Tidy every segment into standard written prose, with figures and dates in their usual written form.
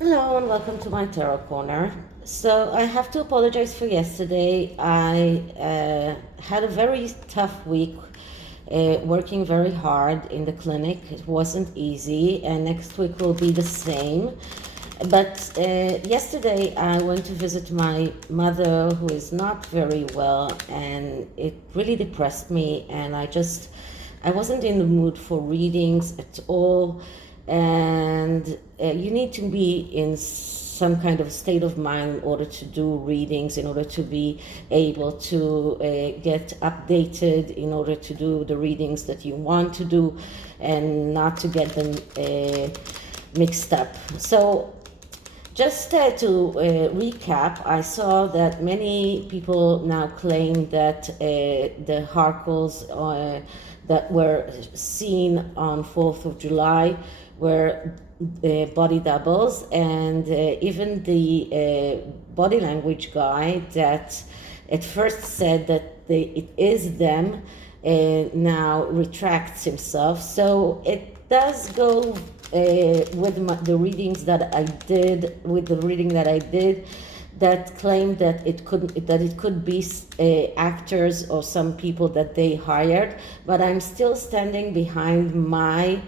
Hello and welcome to my tarot corner. So I have to apologize for yesterday. I had a very tough week, working very hard in the clinic. It wasn't easy, and next week will be the same. But yesterday I went to visit my mother, who is not very well, and it really depressed me. And I wasn't in the mood for readings at all. And you need to be in some kind of state of mind in order to do readings, in order to be able to get updated, in order to do the readings that you want to do, and not to get them mixed up. So just to recap, I saw that many people now claim that the Harkles that were seen on 4th of July were body doubles, and even the body language guy that at first said that it is them now retracts himself. So it does go with the readings that I did, with the reading that I did, that claimed that it could be actors or some people that they hired, but I'm still standing behind my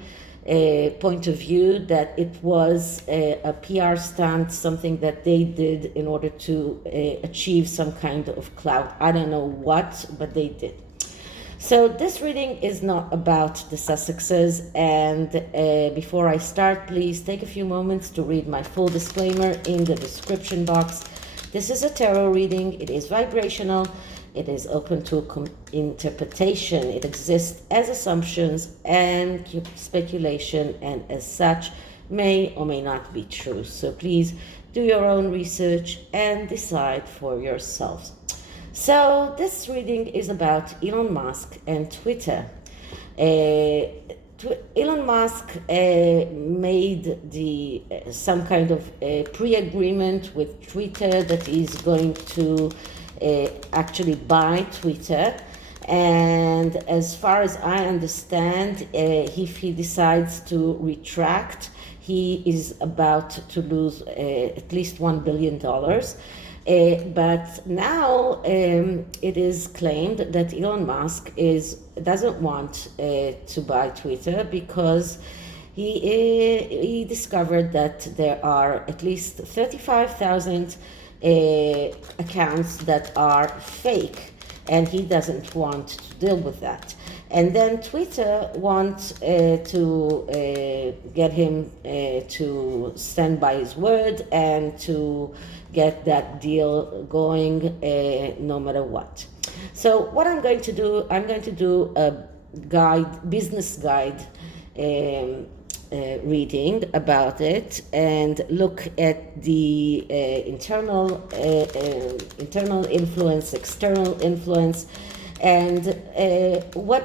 point of view that it was a PR stunt, something that they did in order to achieve some kind of clout. I don't know what, but they did. So this reading is not about the Sussexes, and before I start, please take a few moments to read my full disclaimer in the description box. This is a tarot reading. It is vibrational. It is open to interpretation. It exists as assumptions and speculation, and as such may or may not be true. So please do your own research and decide for yourselves. So this reading is about Elon Musk and Twitter. Elon Musk made some kind of pre-agreement with Twitter that he's going to actually buy Twitter. And as far as I understand, if he decides to retract, he is about to lose at least $1 billion. But now it is claimed that Elon Musk doesn't want to buy Twitter because he discovered that there are at least 35,000 accounts that are fake, and he doesn't want to deal with that. And then Twitter wants to get him to stand by his word and to get that deal going no matter what. So what I'm going to do, I'm going to do a business guide reading about it, and look at the internal influence, external influence, and what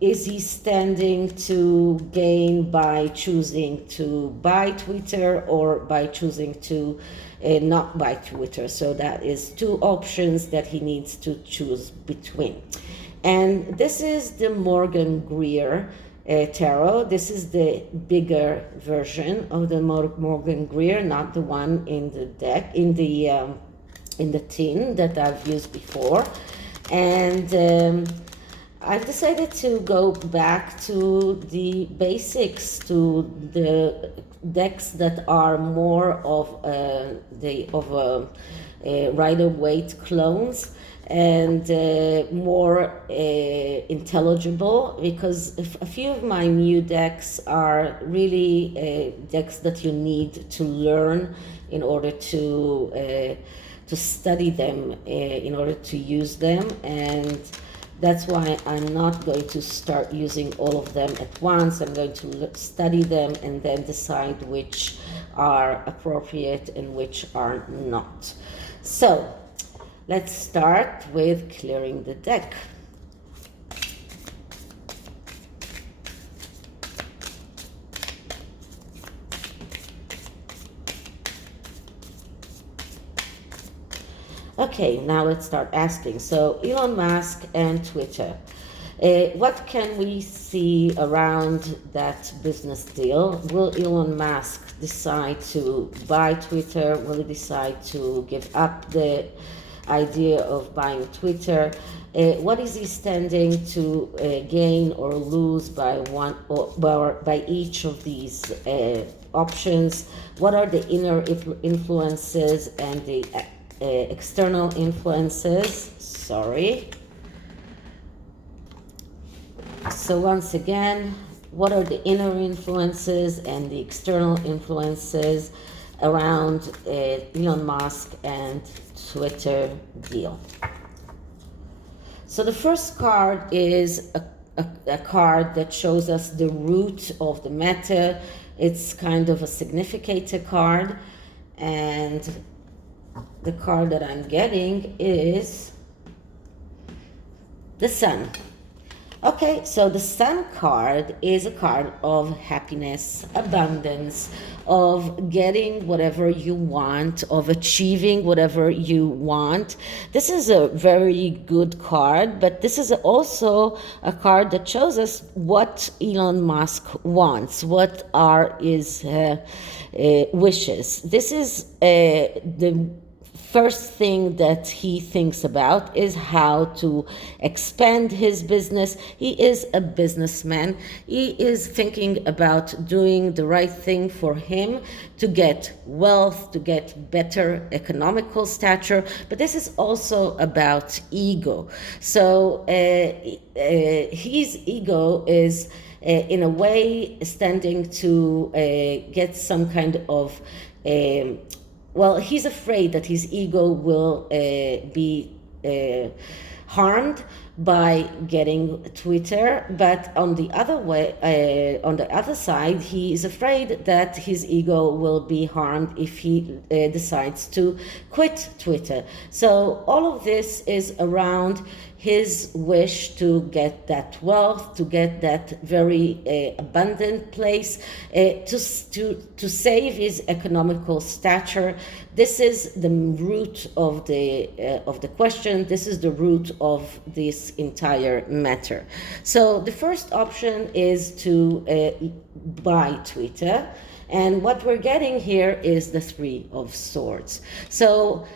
is he standing to gain by choosing to buy Twitter or by choosing to not buy Twitter. So that is two options that he needs to choose between. And this is the GREER tarot. This is the bigger version of the GREER, not the one in the deck, in the tin that I've used before. And I've decided to go back to the basics, to the decks that are more of Rider-Waite clones, and more intelligible, because a few of my new decks are really decks that you need to learn in order to study them, in order to use them. And that's why I'm not going to start using all of them at once. I'm going to study them and then decide which are appropriate and which are not. So let's start with clearing the deck. Okay, now let's start asking. So Elon Musk and Twitter. What can we see around that business deal? Will Elon Musk decide to buy Twitter? Will he decide to give up the idea of buying Twitter? What is he standing to gain or lose by one or by each of these options? What are the inner influences and the external influences? Sorry. So once again, what are the inner influences and the external influences around Elon Musk and Twitter deal? So the first card is a card that shows us the root of the matter. It's kind of a significator card, and the card that I'm getting is the Sun. Okay, so the Sun card is a card of happiness, abundance, of getting whatever you want, of achieving whatever you want. This is a very good card, but this is also a card that shows us what Elon Musk wants, what are his wishes. This is the first thing that he thinks about is how to expand his business. He is a businessman. He is thinking about doing the right thing for him to get wealth, to get better economical stature. But this is also about ego. So his ego is in a way standing to get some kind of well, he's afraid that his ego will be harmed by getting Twitter, but on the other side, he is afraid that his ego will be harmed if he decides to quit Twitter. So all of this is around his wish to get that wealth, to get that very abundant place, to save his economical stature. This is the root of the question. This is the root of this entire matter. So the first option is to buy Twitter, and what we're getting here is the Three of Swords. So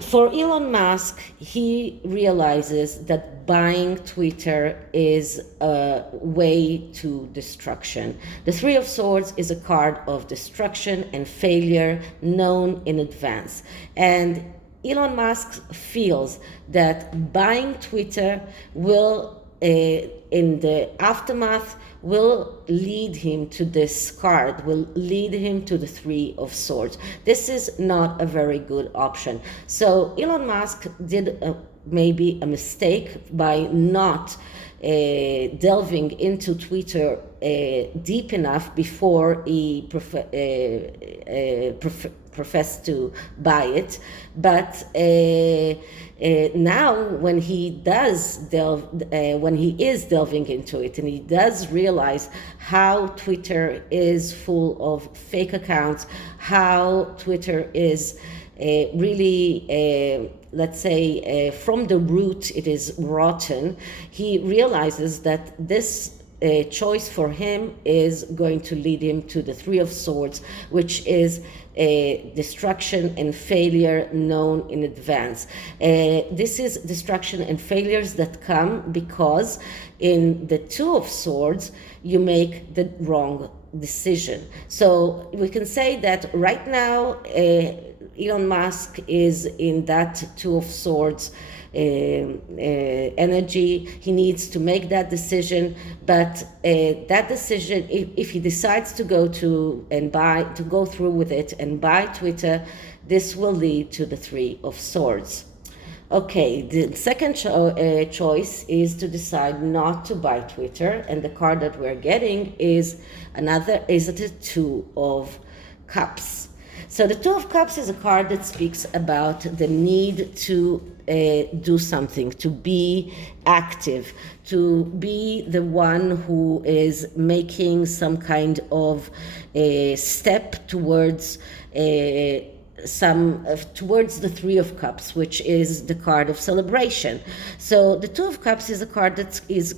for Elon Musk, he realizes that buying Twitter is a way to destruction. The Three of Swords is a card of destruction and failure known in advance. And Elon Musk feels that buying Twitter will, in the aftermath, will lead him to this card, will lead him to the Three of Swords. This is not a very good option. So Elon Musk did maybe a mistake by not delving into Twitter deep enough before he professed to buy it. But now when he does delve, when he is delving into it, and he does realize how Twitter is full of fake accounts, how Twitter is really, let's say, from the root it is rotten, he realizes that this choice for him is going to lead him to the Three of Swords, which is destruction and failure known in advance. This is destruction and failures that come because in the Two of Swords you make the wrong decision. So we can say that right now Elon Musk is in that Two of Swords energy. He needs to make that decision, but that decision, if he decides to go through with it and buy Twitter, this will lead to the Three of Swords. Okay, the second choice is to decide not to buy Twitter, and the card that we're getting is the Two of Cups. So the Two of Cups is a card that speaks about the need to do something, to be active, to be the one who is making some kind of step towards towards the Three of Cups, which is the card of celebration. So the Two of Cups is a card that is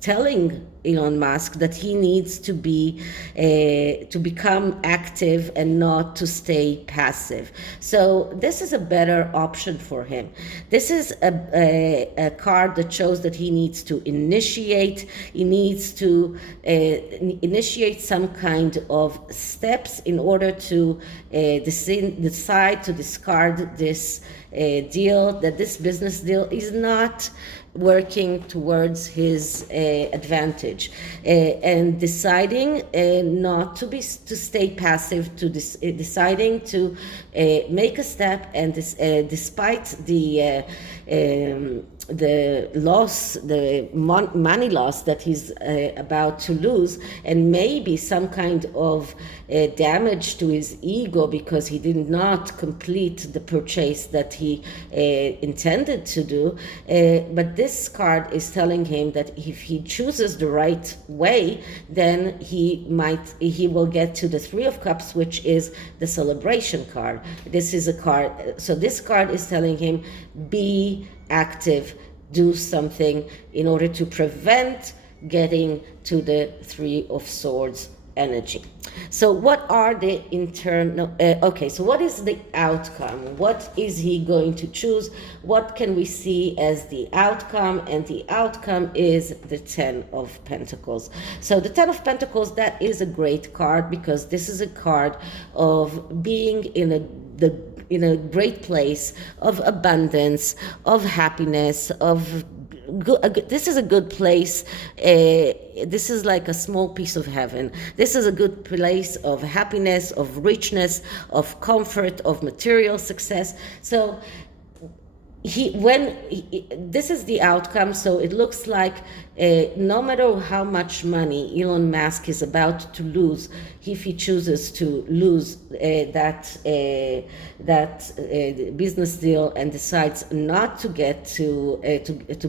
telling Elon Musk that he needs to become active and not to stay passive. So this is a better option for him. This is a card that shows that he needs to initiate. He needs to initiate some kind of steps in order to decide to discard this deal, that this business deal is not working towards his advantage, and deciding not to stay passive, to deciding to make a step, and despite the loss, the money loss that he's about to lose, and maybe some kind of damage to his ego because he did not complete the purchase that he intended to do. But this card is telling him that if he chooses the right way, then he will get to the Three of Cups, which is the celebration card. This is a card, so this card is telling him, be active, do something in order to prevent getting to the Three of Swords energy. So what are the internal, so what is the outcome? What is he going to choose? What can we see as the outcome? And the outcome is the Ten of Pentacles. So the Ten of Pentacles, that is a great card because this is a card of being in a great place of abundance, of happiness, of good. This is a good place. This is like a small piece of heaven. This is a good place of happiness, of richness, of comfort, of material success. So this is the outcome. So it looks like no matter how much money Elon Musk is about to lose, if he chooses to lose that business deal and decides not to get to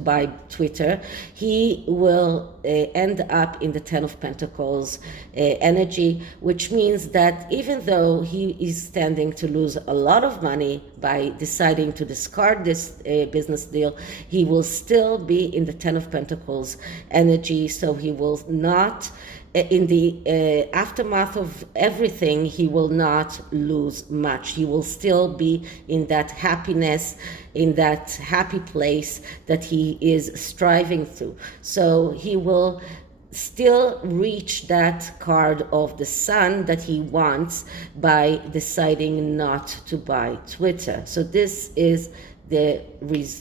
buy Twitter, he will end up in the Ten of Pentacles energy, which means that even though he is standing to lose a lot of money by deciding to discard this business deal, he will still be in the Ten of Pentacles energy. So he will not, in the aftermath of everything, he will not lose much. He will still be in that happiness, in that happy place that he is striving through. So he will still reach that card of the Sun that he wants by deciding not to buy Twitter. So this is the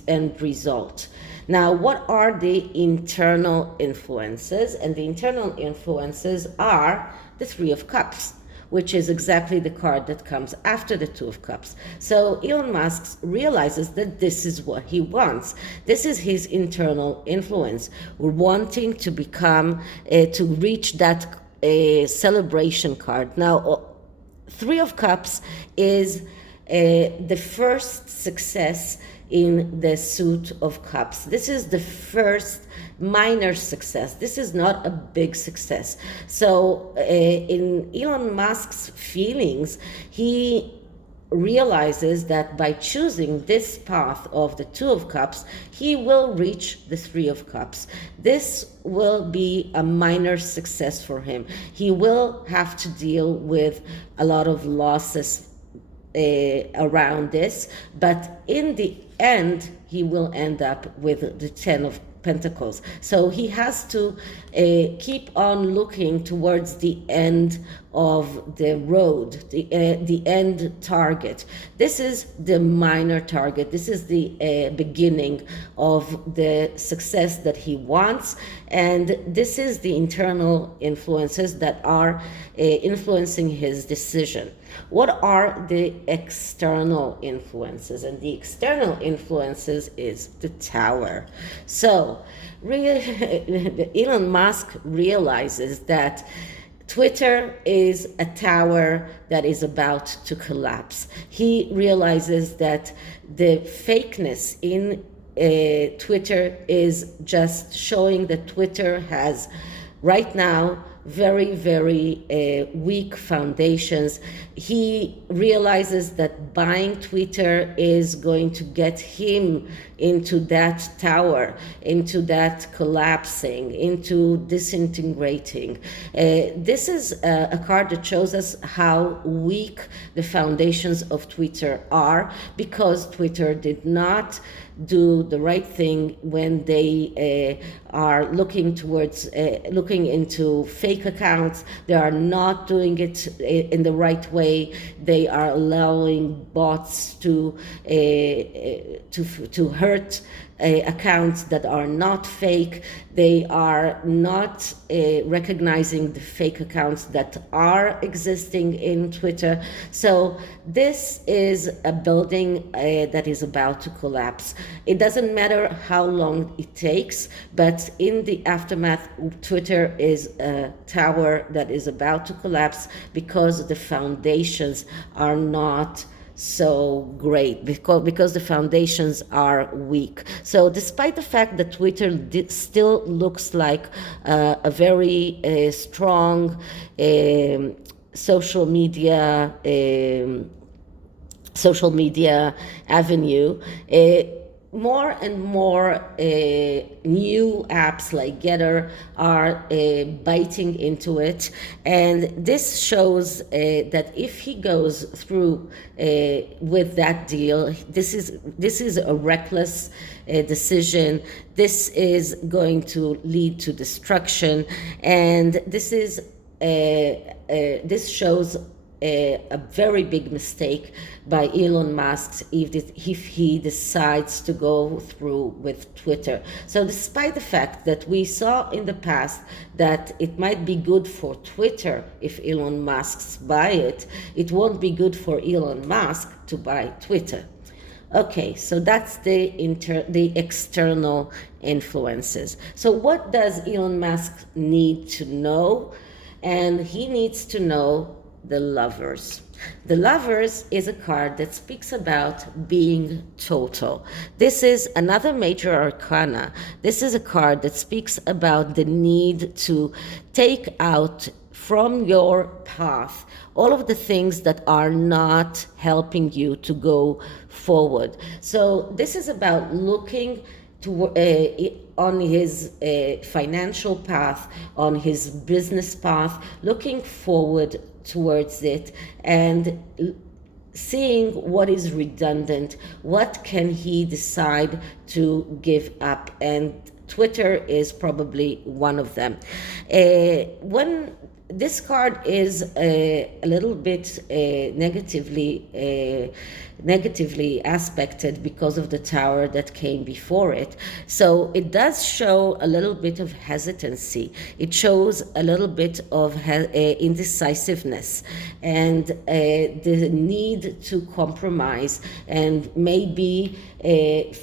end result. Now, what are the internal influences? And the internal influences are the Three of Cups, which is exactly the card that comes after the Two of Cups. So Elon Musk realizes that this is what he wants. This is his internal influence, wanting to become, to reach that celebration card. Now, Three of Cups is the first success in the Suit of Cups. This is the first minor success. This is not a big success. So in Elon Musk's feelings, he realizes that by choosing this path of the Two of Cups, he will reach the Three of Cups. This will be a minor success for him. He will have to deal with a lot of losses around this, but in the end, he will end up with the Ten of Pentacles. So he has to keep on looking towards the end of the road, the end target. This is the minor target. This is the beginning of the success that he wants, and this is the internal influences that are influencing his decision. What are the external influences? And the external influences is the Tower. So Elon Musk realizes that Twitter is a tower that is about to collapse. He realizes that the fakeness in Twitter is just showing that Twitter has right now very, very weak foundations. He realizes that buying Twitter is going to get him into that tower, into that collapsing, into disintegrating. This is a card that shows us how weak the foundations of Twitter are, because Twitter did not do the right thing when they are looking towards looking into fake accounts. They are not doing it in the right way. They are allowing bots to hurt accounts that are not fake. They are not recognizing the fake accounts that are existing in Twitter. So this is a building that is about to collapse. It doesn't matter how long it takes, but in the aftermath, Twitter is a tower that is about to collapse because the foundations are not so great, because the foundations are weak. So despite the fact that Twitter still looks like a very strong social media avenue, more and more new apps like GETTR are biting into it, and this shows that if he goes through with that deal, this is a reckless decision. This is going to lead to destruction, and this shows a very big mistake by Elon Musk if he decides to go through with Twitter. So despite the fact that we saw in the past that it might be good for Twitter if Elon Musk buy it, it won't be good for Elon Musk to buy Twitter. Okay, so that's the external influences. So what does Elon Musk need to know? And he needs to know the Lovers. The Lovers is a card that speaks about being total. This is another major arcana. This is a card that speaks about the need to take out from your path all of the things that are not helping you to go forward. So this is about looking to, on his financial path, on his business path, looking forward towards it and seeing what is redundant, what can he decide to give up, and Twitter is probably one of them. When this card is a little bit negatively aspected because of the tower that came before it. So it does show a little bit of hesitancy. It shows a little bit of indecisiveness and the need to compromise and maybe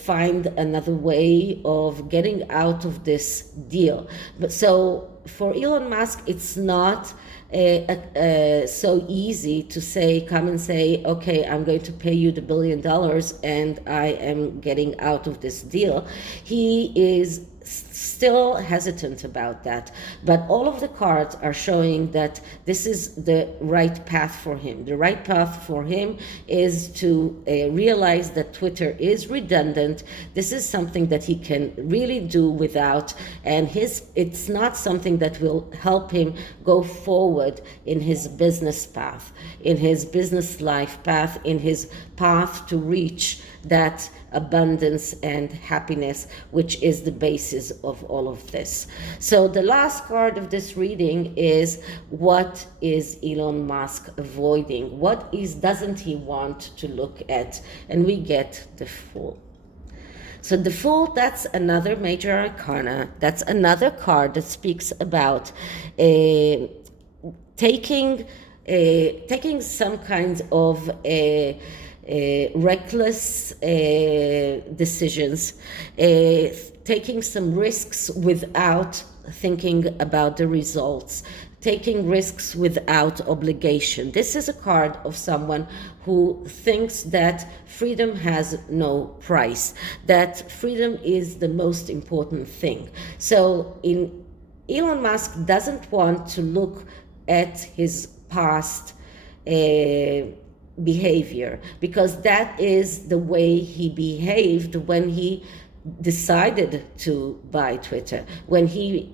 find another way of getting out of this deal. But so for Elon Musk, it's not so easy to come and say, okay, I'm going to pay you the $1 billion and I am getting out of this deal. He is still hesitant about that, but all of the cards are showing that this is the right path for him. The right path for him is to realize that Twitter is redundant. This is something that he can really do without, and it's not something that will help him go forward in his business path, in his business life path, in his path to reach that abundance and happiness, which is the basis of all of this. So the last card of this reading is, what is Elon Musk avoiding? What doesn't he want to look at? And we get the Fool. So the Fool, that's another major arcana. That's another card that speaks about taking some kind of reckless decisions, taking some risks without thinking about the results, taking risks without obligation. This is a card of someone who thinks that freedom has no price, that freedom is the most important thing. So Elon Musk doesn't want to look at his past behavior, because that is the way he behaved when he decided to buy Twitter. When he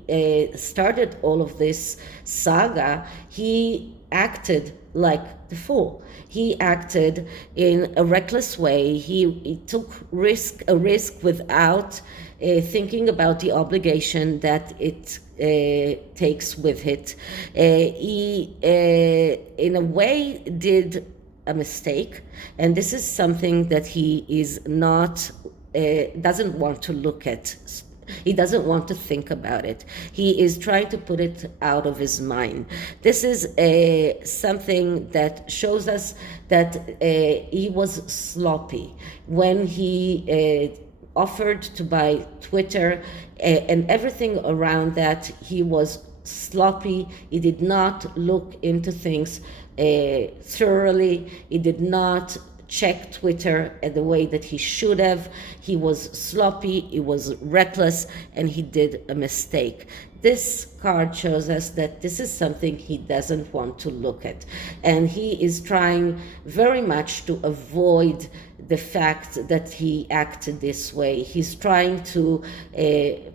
started all of this saga, he acted like the fool. He acted in a reckless way. He took a risk without thinking about the obligation that it takes with it. He, in a way, did a mistake, and this is something that he is not doesn't want to look at. He doesn't want to think about it. He is trying to put it out of his mind. This is something that shows us that he was sloppy when he offered to buy Twitter and everything around that. He was sloppy. He did not look into things thoroughly. He did not check Twitter the way that he should have. He was sloppy, he was reckless, and he did a mistake. This card shows us that this is something he doesn't want to look at. And he is trying very much to avoid the fact that he acted this way. He's trying to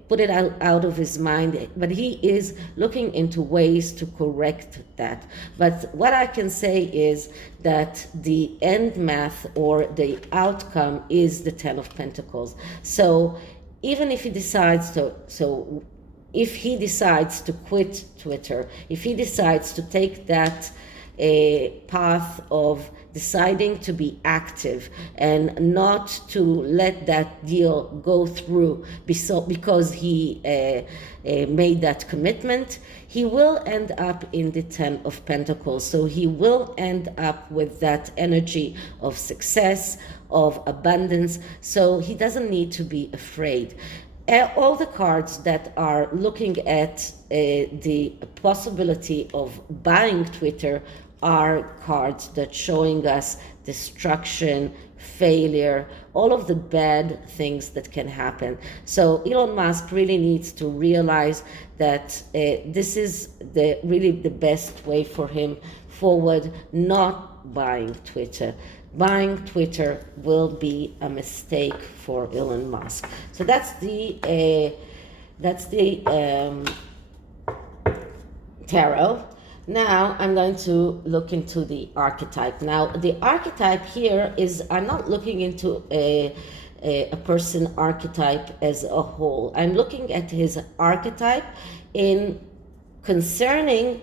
put it out of his mind, but he is looking into ways to correct that. But what I can say is that the end math or the outcome is the Ten of Pentacles. So even if he decides if he decides to quit Twitter, if he decides to take that path of deciding to be active and not to let that deal go through because he made that commitment, he will end up in the Ten of Pentacles. So he will end up with that energy of success, of abundance. So he doesn't need to be afraid. All the cards that are looking at the possibility of buying Twitter are cards that showing us destruction, failure, all of the bad things that can happen. So Elon Musk really needs to realize that this is really the best way for him forward, not buying Twitter. Buying Twitter will be a mistake for Elon Musk. So that's the tarot. Now I'm going to look into the archetype. Now the archetype here is, I'm not looking into a person archetype as a whole. I'm looking at his archetype in concerning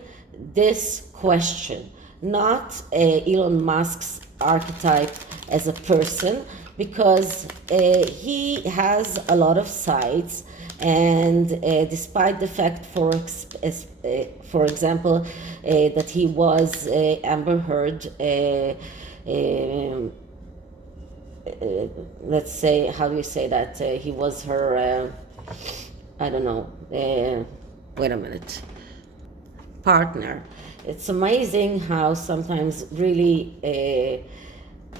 this question, not Elon Musk's archetype as a person, because he has a lot of sides. And despite the fact, for example, that he was Amber Heard, let's say, how do you say that? He was her, I don't know, wait a minute, partner. It's amazing how sometimes really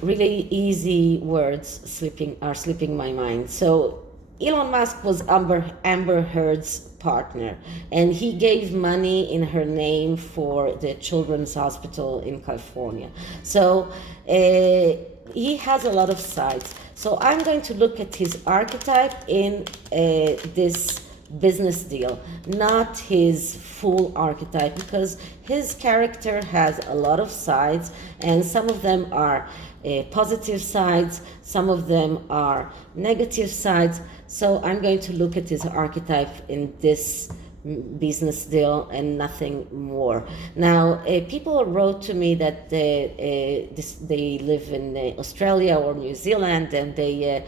easy words are slipping my mind. So Elon Musk was Amber Heard's partner, and he gave money in her name for the Children's Hospital in California. So he has a lot of sides. So I'm going to look at his archetype in this business deal, not his full archetype, because his character has a lot of sides, and some of them are positive sides, some of them are negative sides. So I'm going to look at his archetype in this business deal and nothing more. Now, people wrote to me that they live in Australia or New Zealand, and they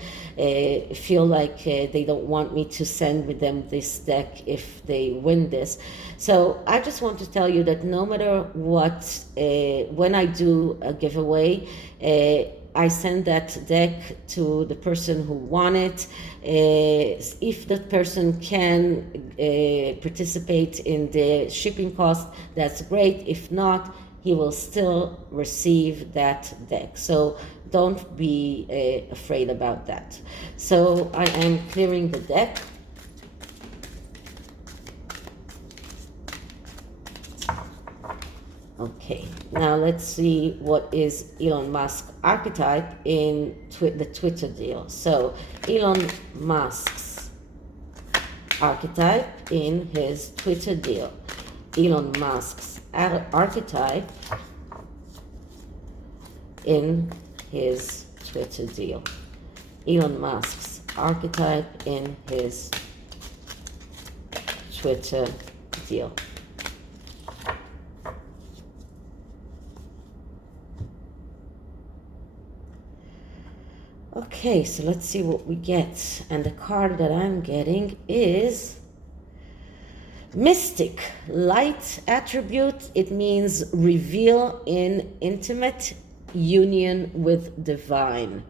feel like they don't want me to send with them this deck if they win this. So I just want to tell you that no matter what, when I do a giveaway, I send that deck to the person who won it. If that person can participate in the shipping cost, that's great. If not, he will still receive that deck. So don't be afraid about that. So I am clearing the deck. Okay, now let's see what is Elon Musk archetype in the Twitter deal. So Elon Musk's archetype in his Twitter deal. Elon Musk's archetype in his Twitter deal. Elon Musk's archetype in his Twitter deal. Okay, so let's see what we get. And the card that I'm getting is Mystic, light attribute. It means reveal in intimate union with divine.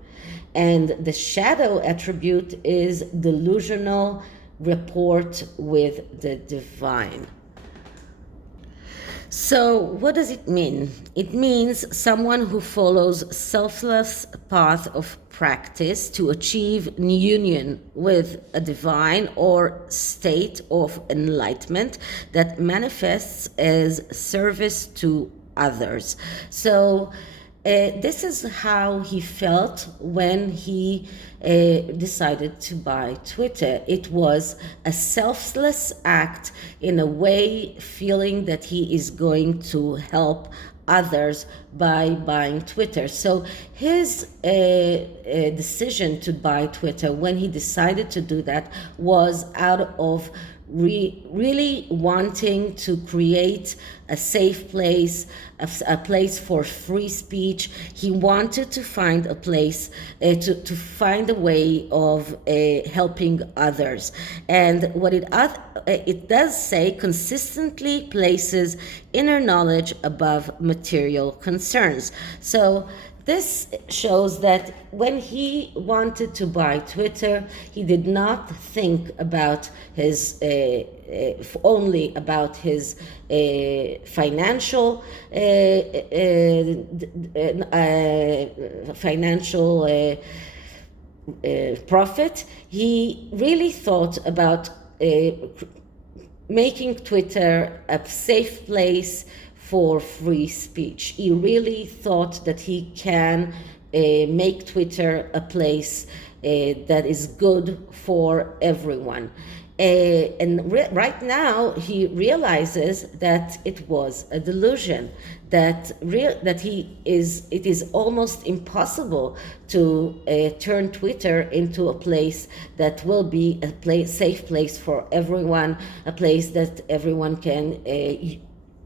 And the shadow attribute is delusional rapport with the divine. So what does it mean? It means someone who follows selfless path of practice to achieve union with a divine or state of enlightenment that manifests as service to others. So this is how he felt when he decided to buy Twitter. It was a selfless act, in a way feeling that he is going to help others by buying Twitter. So his decision to buy Twitter, when he decided to do that, was out of really wanting to create a safe place, a place for free speech. He wanted to find a place, to find a way of helping others. And what it does say, consistently places inner knowledge above material concerns. So this shows that when he wanted to buy Twitter, he did not think about his only about his financial profit. He really thought about making Twitter a safe place for free speech. He really thought that he can make Twitter a place that is good for everyone. And right now he realizes that it was a delusion, that it is almost impossible to turn Twitter into a place that will be a safe place for everyone, a place that everyone can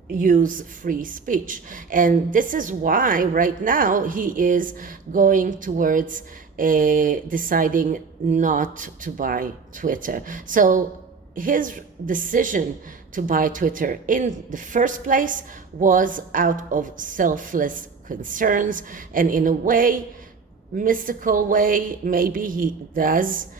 use free speech. And this is why right now he is going towards deciding not to buy Twitter. So his decision to buy Twitter in the first place was out of selfless concerns, and in a way, mystical way, maybe he does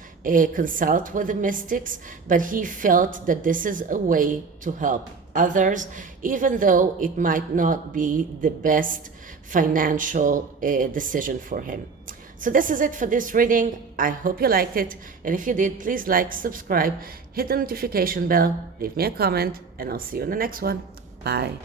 consult with the mystics, but he felt that this is a way to help others, even though it might not be the best financial decision for him. So this is it for this reading. I hope you liked it, and if you did, please like, subscribe, hit the notification bell, leave me a comment, and I'll see you in the next one. Bye.